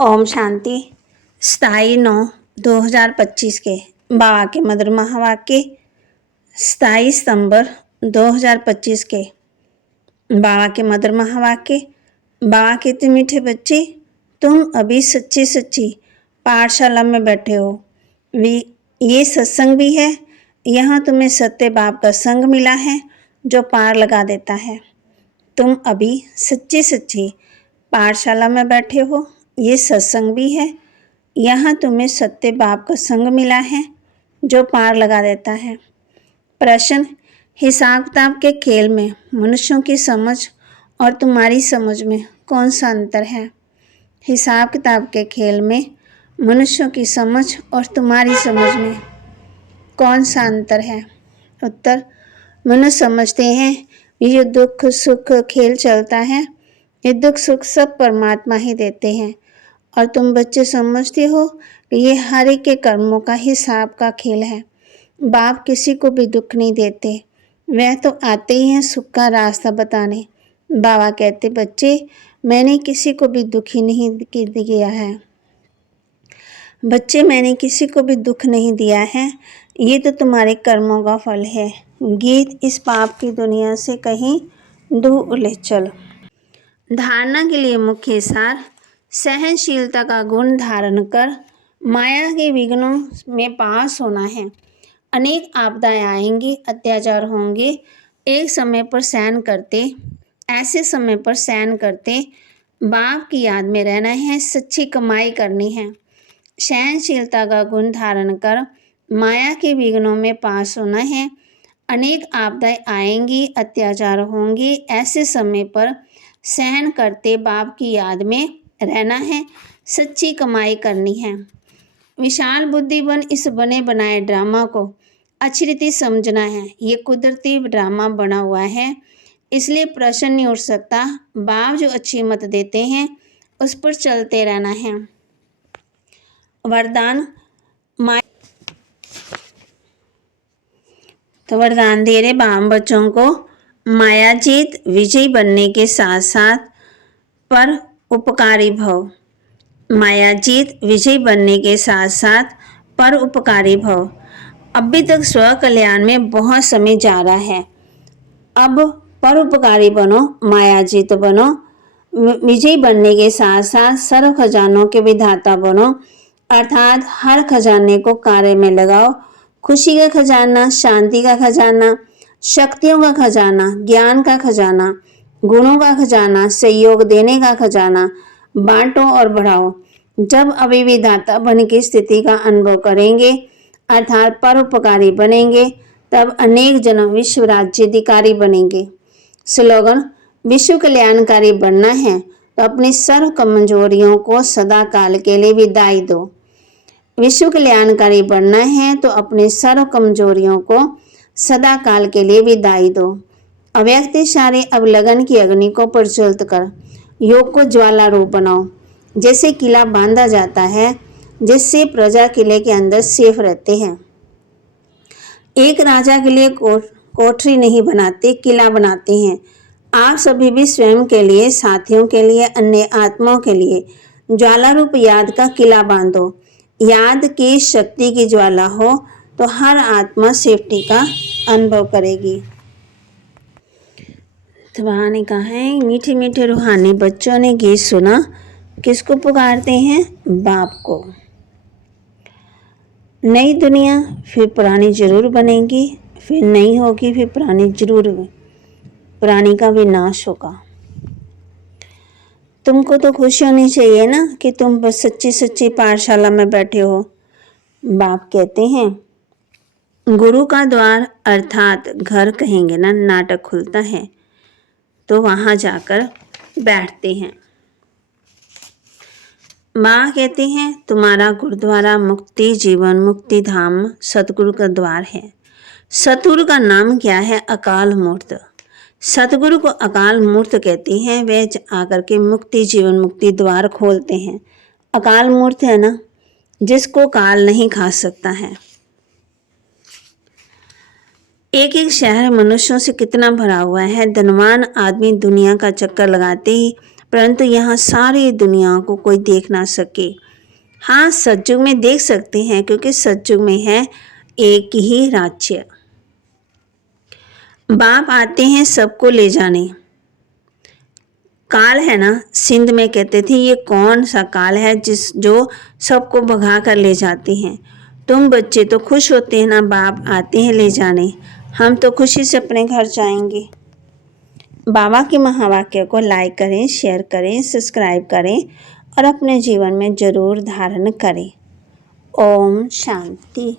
ओम शांति। 27/9/2025 के बाबा के मधुर महावाक्य। 27 सितंबर 2025 के बाबा के मधुर महावाक्य। बाबा कहते मीठे बच्चे, तुम अभी सच्ची सच्ची पाठशाला में बैठे हो। ये सत्संग भी है। यहाँ तुम्हें सत्य बाप का संग मिला है जो पार लगा देता है। तुम अभी सच्ची सच्ची पाठशाला में बैठे हो। ये सत्संग भी है। यहाँ तुम्हें सत्य बाप का संग मिला है जो पार लगा देता है। प्रश्न: हिसाब किताब के खेल में मनुष्यों की समझ और तुम्हारी समझ में कौन सा अंतर है? हिसाब किताब के खेल में मनुष्यों की समझ और तुम्हारी समझ में कौन सा अंतर है? उत्तर: मनुष्य समझते हैं ये दुख सुख खेल चलता है, ये दुख सुख सब परमात्मा ही देते हैं, और तुम बच्चे समझते हो कि ये हर एक के कर्मों का हिसाब का खेल है। बाप किसी को भी दुख नहीं देते, वह तो आते ही हैं सुख का रास्ता बताने। बाबा कहते, बच्चे मैंने किसी को भी दुखी नहीं किया है। बच्चे मैंने किसी को भी दुख नहीं दिया है, ये तो तुम्हारे कर्मों का फल है। गीत इस पाप की दुनिया से कहीं दूर ले चल। धारणा के लिए मुख्य सार: सहनशीलता का गुण धारण कर माया के विघ्नों में पास होना है। अनेक आपदाएं आएंगी, अत्याचार होंगे, एक समय पर सहन करते, ऐसे समय पर सहन करते बाप की याद में रहना है, सच्ची कमाई करनी है। सहनशीलता का गुण धारण कर माया के विघ्नों में पास होना है। अनेक आपदाएं आएंगी, अत्याचार होंगे, ऐसे समय पर सहन करते बाप की याद में रहना है, सच्ची कमाई करनी है। विशाल बुद्धि बन इस बने बनाए ड्रामा को अच्छी रीति समझना है। ये कुदरती ड्रामा बना हुआ है, इसलिए प्रश्न नहीं उठ सकता। बाप जो अच्छी मत देते हैं उस पर चलते रहना है। वरदान वरदान दे रहे बाप बच्चों को, माया जीत विजयी बनने के साथ साथ पर उपकारी भव। माया जीत विजयी बनने के साथ साथ पर उपकारी भव। अभी तक स्व कल्याण में बहुत समय जा रहा है, अब पर उपकारी बनो, माया जीत बनो। विजयी बनने के साथ साथ सर्व खजानों के विधाता बनो, अर्थात हर खजाने को कार्य में लगाओ। खुशी का खजाना, शांति का खजाना, शक्तियों का खजाना, ज्ञान का खजाना, गुणों का खजाना, सहयोग देने का खजाना बांटो और बढ़ाओ। जब अविविधाता बन की स्थिति का अनुभव करेंगे, अर्थात परोपकारी बनेंगे, तब अनेक जन्म विश्व राज्याधिकारी बनेंगे। स्लोगन: विश्व कल्याणकारी बनना है तो अपनी सर्व कमजोरियों को सदा काल के लिए विदाई दो। विश्व कल्याणकारी बनना है तो अपने सर्व कमजोरियों को सदा काल के लिए विदाई दो। अव्यक्त इशारे अब लगन की अग्नि को प्रज्वलित कर योग को ज्वाला रूप बनाओ। जैसे किला बांधा जाता है, जिससे प्रजा किले के अंदर सेफ रहते हैं। एक राजा के लिए कोठरी नहीं बनाते, किला बनाते हैं। आप सभी भी स्वयं के लिए, साथियों के लिए, अन्य आत्माओं के लिए ज्वाला रूप याद का किला बांधो। याद की शक्ति की ज्वाला हो तो हर आत्मा सेफ्टी का अनुभव करेगी। तो वहाँ ने कहा है, मीठे मीठे रूहानी बच्चों ने गीत सुना, किसको पुकारते हैं? बाप को। नई दुनिया फिर पुरानी जरूर बनेगी, फिर नई होगी, फिर पुरानी जरूर, पुरानी का विनाश होगा। तुमको तो खुशी होनी चाहिए ना कि तुम बस सच्ची सच्ची पाठशाला में बैठे हो। बाप कहते हैं, गुरु का द्वार अर्थात घर कहेंगे ना, नाटक खुलता है तो वहाँ जाकर बैठते हैं। माँ कहते हैं, तुम्हारा गुरुद्वारा मुक्ति जीवन मुक्ति धाम सतगुरु का द्वार है। सतगुरु का नाम क्या है? अकाल मूर्त। सतगुरु को अकाल मूर्त कहते हैं। वे आकर के मुक्ति जीवन मुक्ति द्वार खोलते हैं। अकाल मूर्त है ना, जिसको काल नहीं खा सकता है। एक एक शहर मनुष्यों से कितना भरा हुआ है। धनवान आदमी दुनिया का चक्कर लगाते ही परंतु यहाँ सारी दुनिया को कोई देख ना सके। हाँ, सतयुग में देख सकते हैं, क्योंकि सतयुग में है एक ही राज्य। बाप आते हैं सबको ले जाने। काल है ना, सिंध में कहते थे ये कौन सा काल है जो सबको भगा कर ले जाते हैं। तुम बच्चे तो खुश होते हैं ना, बाप आते हैं ले जाने। हम तो खुशी से अपने घर जाएंगे। बाबा के महावाक्य को लाइक करें, शेयर करें, सब्सक्राइब करें और अपने जीवन में जरूर धारण करें। ओम शांति।